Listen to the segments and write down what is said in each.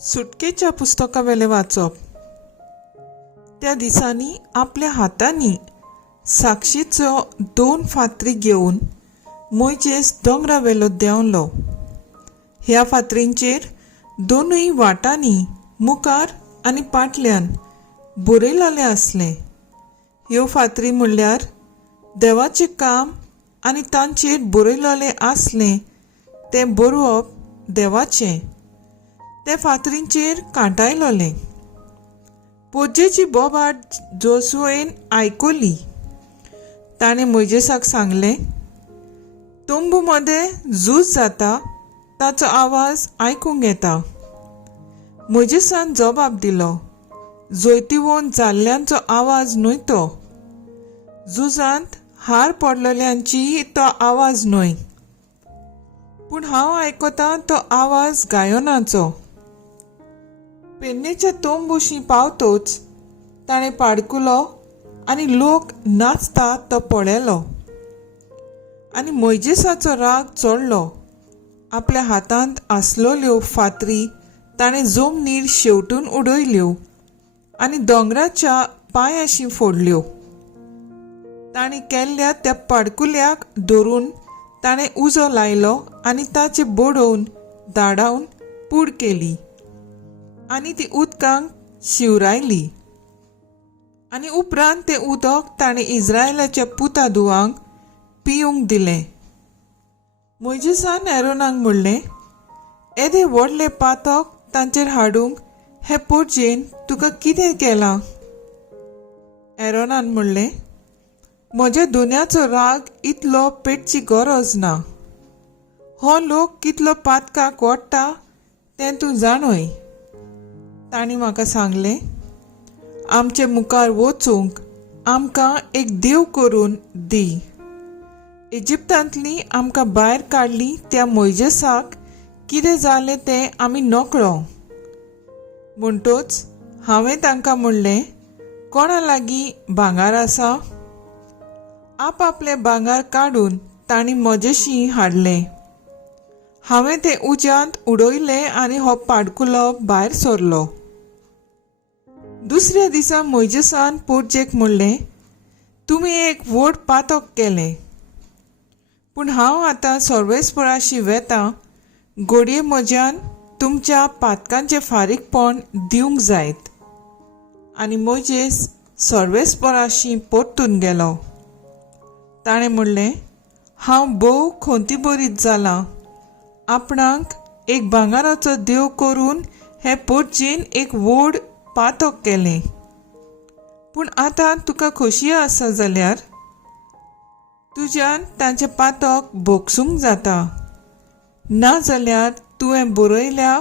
सुटकेच्या पुस्तकावेले वाचप। त्या दिसांनी आपल्या हातांनी साक्षीचो 2 फातरी घेवन मोइजेस दोंगरावेलो देंवलो। ह्या फातरींचेर दोनूय वाटांनी मुखार आनी फाटल्यान बरयलेले आसले। ह्यो फातरी म्हणल्यार देवाचें काम आनी तांचेर बरयलेले आसले तें बरोवप देवाचें। ते फातरींचेर कांटायलोले। पोजेची बोबाट जोसुएन आयकली। ताणें मोइजेसाक सांगलें, तोंबू मदें झूज जाता ताचो आवाज आयकूंक येता। मोइजेसान जबाब दिलो, जोयतिवोन जाल्ल्यांचो आवाज न्हय तो, झुजांत हार पडलेल्यांची तो आवाज न्हय, पूण हांव आयकतां तो आवाज गायोनाचो। पेन्नेच्या तोंबुशी पावतोच ताणें पाडकुलो आनी लोक नाचता तो पळयलो। आनी मोइजेसाचो राग चडलो। आपल्या हातांत आसलोल्यो फातरी ताणें जमनीर शेवटून उडयल्यो आनी दोंगराच्या पांयाशी फोडल्यो। ताणें केल्ल्या त्या पाडकुल्याक धरून ताणें उजो लायलो आनी ताचे बोडोवन धाडावन पूड केली आनी ती उदकांक शिवरायली। आनी उपरांत तें उदक ताणें इस्रायेलाच्या पुता धुवांक पिवूंक दिलें। मोइजेसान एरोनाक म्हणलें, येदे व्हडले पातक तांचेर हाडूंक हे पोरजेन तुका कितें केलां? एरोनान म्हणलें, म्हज्या दुन्याचो राग इतलो पेटची गरज ना। हो लोक कितलो पातकाक ओडटा तें तूं जाणय। तांणी म्हाका सांगलें, आमचे मुखार वचूंक आमकां एक देव करून दी। इजिप्तांतली आमकां भायर काडली त्या मोइजेसाक कितें जालें तें आमी नकळो। म्हणटच हांवें तांकां म्हणलें, कोणा लागीं भांगार आसा? आपआपलें भांगार काडून तांणी म्हजेशी हाडलें। हांवें तें उज्यांत उडयलें आनी हो पाडकुलो भायर सरलो। दुसऱ्या दिसा मोइजेसान पोरजेक म्हणलें, तुमी एक व्हड पातक केलें, पूण हांव आतां सर्वेस्पराशी वेतां, घडये म्हज्यान तुमच्या पातकांचें फारीकपण दिवंक जायत। आनी मोइजेस सर्वेस्पराशी परतून गेलो। ताणें म्हणलें, हांव भोव खोंतीभरीत जालां। आपणाक एक भांगाराचो देव करून हे पोरजेन एक व्हड पातक केलें। पूण आतां तुका खोशी आसा जाल्यार तुज्यान तांचें पातक भोगसूंक जाता, ना जाल्यार तुवें बरयल्या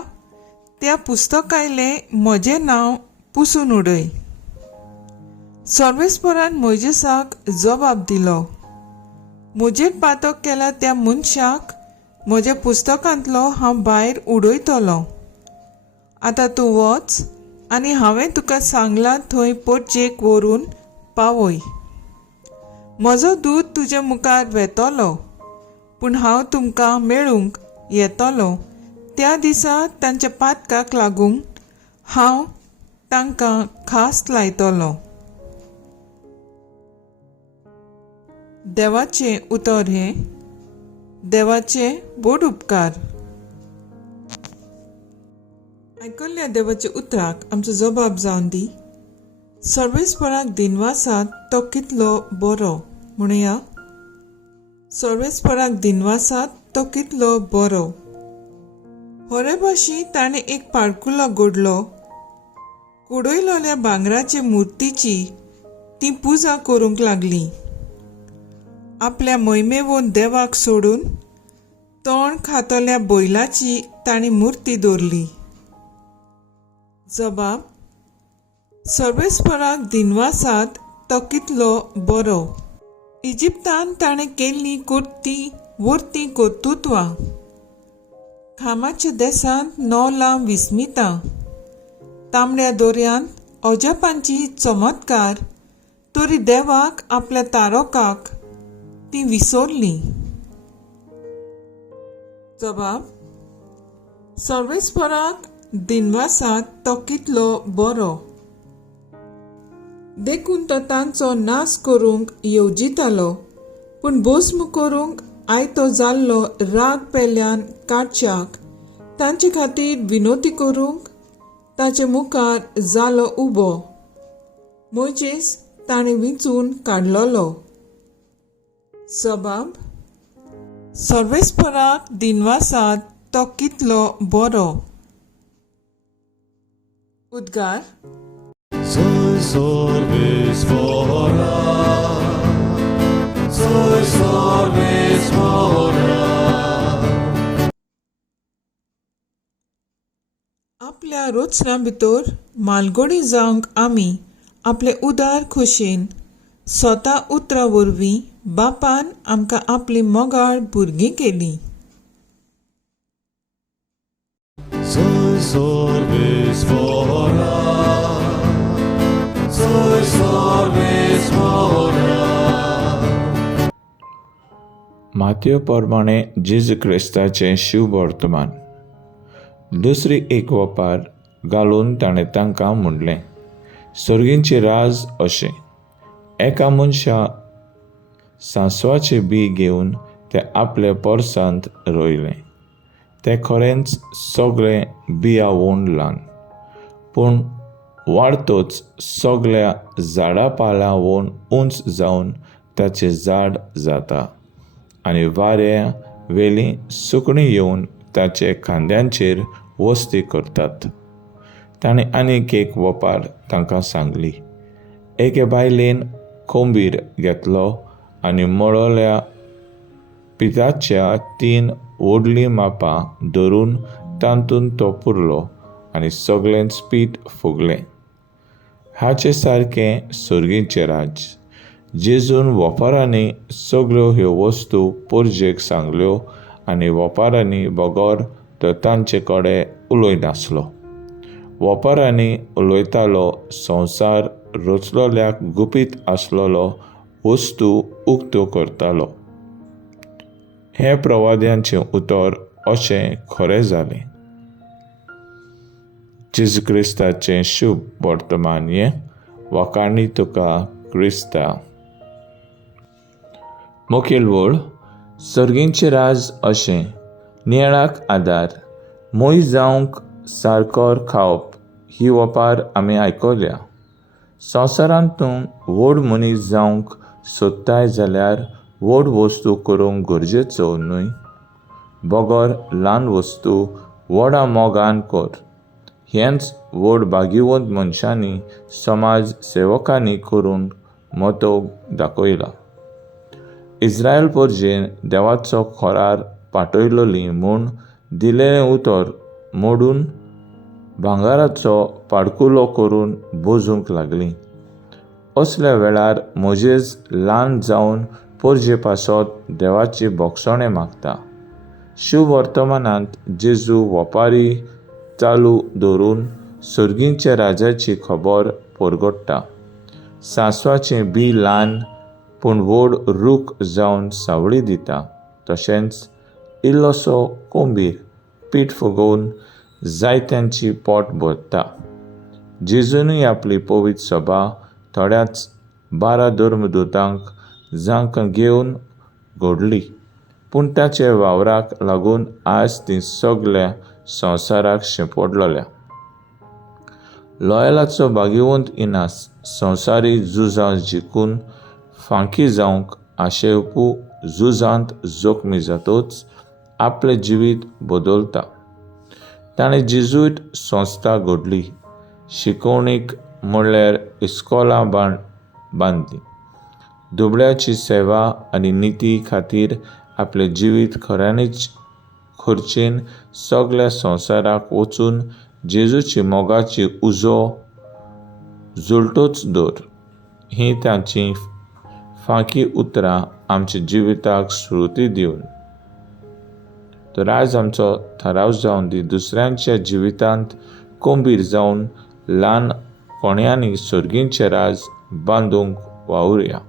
त्या पुस्तकायलें म्हजें नांव पुसून उडय। सर्वेस्परान मोइजेसाक जबाब दिलो, म्हजेर पातक केला त्या मनशाक म्हज्या पुस्तकांतलो हांव भायर उडयतलों। आतां तूं वच आनी हांवें तुका सांगलां थंय पोरजेक व्हरून पावय। म्हजो दूत तुज्या मुखार वेतलो, पूण हांव तुमकां मेळूंक येतलों त्या दिसा तांच्या पातकाक लागून हांव तांकां खास लायतलों। देवाचें उतर हें, देवाचे बोड उपकार। आयकल्ल्या देवाच्या उतराक आमचो जबाब जावन दी। सर्वेस्पराक दिनवासात तो कितलो बरो म्हणुया। सर्वेस्पराक दिनवासात तो कितलो बरो। होरेबाशी ताणें एक पाडकुलो घडलो। कुडयलोल्या भांगराचे मुर्तीची ती पुजा करूंक लागली। आपल्या मोहिमेवोन देवाक सोडून तोंड खातोल्या बैलाची ताणी मुर्ती दवरली। जबाब, सर्वेस्पराक दिनवासात तो कितलो बरो। इजिप्तांत ताणें केल्लीं वर्ती कर्तुत्वां, खामाच्या देसांत 9 लांब विस्मितां, तांबड्या दोर्यांत अजापांची चमत्कार, तरी देवाक आपल्या तारकाक ती विसरली। जबाब, सर्वेस्पराक दिनवासात तो कितलो बरो. देखून तो तांचो नाश करूंक येवजितालो, पूण भस्म करूंक आयतो जाल्लो राग पेल्यान काडच्याक तांचे खातीर विनोती करूंक ताचे मुखार जालो उबो. मोजेस ताणें विंचून काडलोलो. जबाब: सर्वेस्पराक दिनवासात तो कितलो बरो. उद्गार: Soy sorbespora, soy sorbespora. आपल्या रोचना भितर मालगोडी जावंक आमी आपले उदार खोशेन स्वता उतरा वरवीं बापान आमकां आपली मोगाळ भुरगीं केली. Soy sorbespora, soy sorbespora. मातयो प्रमाणे जेजू क्रिस्ताचें शुभ वर्तमान. दुसरी एक वपार घालून ताणें तांकां म्हणलें, सर्गींचे राज अशें. एका मनशा सांसवाचें बी घेवन तें आपल्या पोरसांत रोयलें. तें खरेंच सगळें बियावून ल्हान, पूण वाडतोच सगळ्या झाडां पालांवून उंच जावन ताचें झाड जाता, आनी वाऱ्या वेलीं सुकणीं येवन ताचे खांद्यांचेर वस्ती करतात. ताणें आनीक एक वपार तांकां सांगली. एके बायलेन कोंबीर घेतलो आनी मळोल्या पिठाच्या 3 व्हडलीं मापां धरून तातूंत तो पुरलो आनी सगळेंच पीठ फुगलें. हाचे सारकें सर्गींचें राज. जेजून वपारांनी सगळ्यो ह्यो वस्तू पोरजेक सांगल्यो आनी वपारांनी बगोर तो तांचे कडेन उलयनासलो. वपारांनी उलयतालो संवसार रचलोल्याक गुपीत आसलोलो वस्तू उक्त्यो करतालो. हे प्रवाद्यांचें उतर अशें खरें जालें. जेजू क्रिस्ताचें शुभ वर्तमान हें वखाणी तुका क्रिस्ता. मुखेल वळ: सर्गींचें राज अशें. नियाळाक आदार. मोय जावंक सारकोर खावप ही वपार आमी आयकल्या. संवसारांत तूं व्हड मनीस जावंक सोदताय जाल्यार व्हड वस्तू करूंक गरजेचो न्हय. बगोर ल्हान वस्तू व्हडा मोगान कर. हेंच व्हड भाग्यवंत मनशांनी समाज सेवकांनी करून मोतोग दाखयला. इस्रायल पोरजेन देवाचो खोरार पाटयलोली म्हूण दिलेलें उतर मोडून भांगाराचो पाडकुलो करून बोजूंक लागलीं. असल्या वेळार मोजेस ल्हान जावन पोरजे पासत देवाची बोगसणे मागता. शुभ वर्तमानांत जेजू वपारी चालू दवरून सर्गींच्या राजाची खबर परगट्टा. सांसवाचें बी ल्हान पूण व्हड रूख जावन सावळी दिता. तशेंच इल्लोसो कोंबीर पीठ फुगोवन जायत्यांची पोट भरता. जेजूनय आपली पवित्र सभा थोड्याच 12 धर्मदूतांक जांकां घेवन घडली, पूण ताचे वावराक लागून आज ती सगळ्या संवसाराक शेंपडलोल्या. लॉयलाचो भाग्यवंत इनास संवसारी झुजां जिखून फांकी जावंक आशेवपू झुजांत जोखमी जातूच आपलें जिवीत बदलता. ताणें जेजूट संस्था घडली, शिकवणीक म्हणल्यार इस्कोलां बांदली. दुबळ्याची सेवा आनी निती खातीर आपलें जिवीत खऱ्यांनीच खर्चेन सगळ्या संवसाराक वचून जेजूची मोगाची उजो जुळटूच दवर. ही तांची फांकी उतरां आमच्या जिविताक स्फूर्ती दिवन. तर आज आमचो थाराव जावन दी दुसऱ्यांच्या जिवितांत कोंबीर जावन ल्हान कोण्यांनी सर्गींचें राज बांदूंक वावुरया.